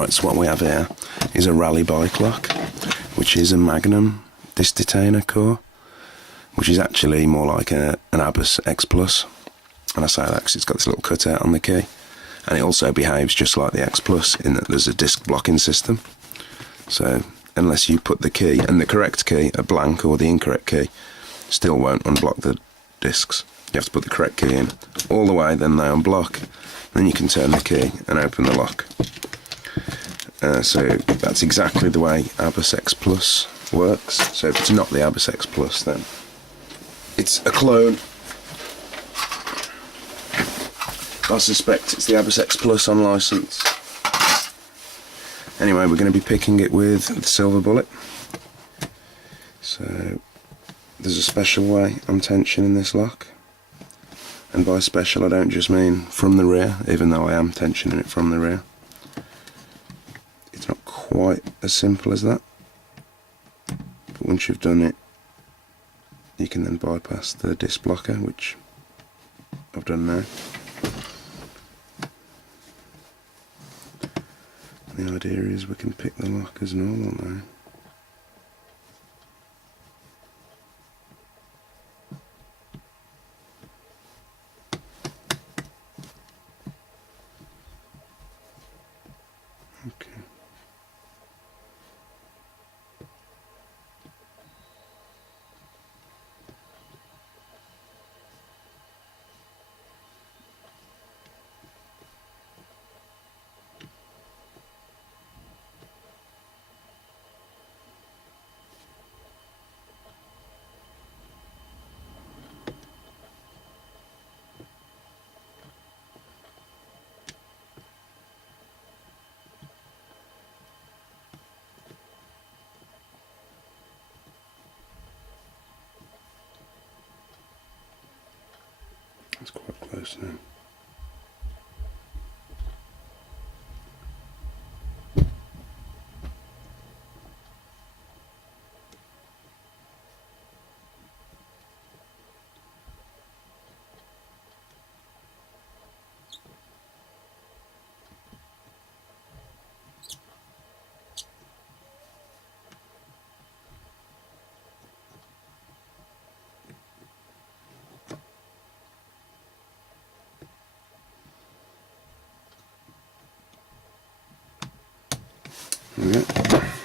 Right, so what we have here is a rally bike lock, which is a Magnum disc detainer core, which is actually more like an Abus X Plus. And I say that because it's got this little cutout on the key, and it also behaves just like the X Plus in that there's a disc blocking system. So unless you put the key, and the correct key, a blank, or the incorrect key, still won't unblock the discs. You have to put the correct key in all the way, then they unblock. Then you can turn the key and open the lock. So that's exactly the way Abus X Plus works. So if it's not the Abus X Plus, then it's a clone. I suspect it's the Abus X Plus on license. Anyway, we're going to be picking it with the silver bullet. So there's a special way I'm tensioning this lock. And by special I don't just mean from the rear, even though I am tensioning it from the rear. It's not quite as simple as that. But once you've done it, you can then bypass the disc blocker, which I've done now. The idea is we can pick the lock as normal now. Okay. That's quite close now. Okay.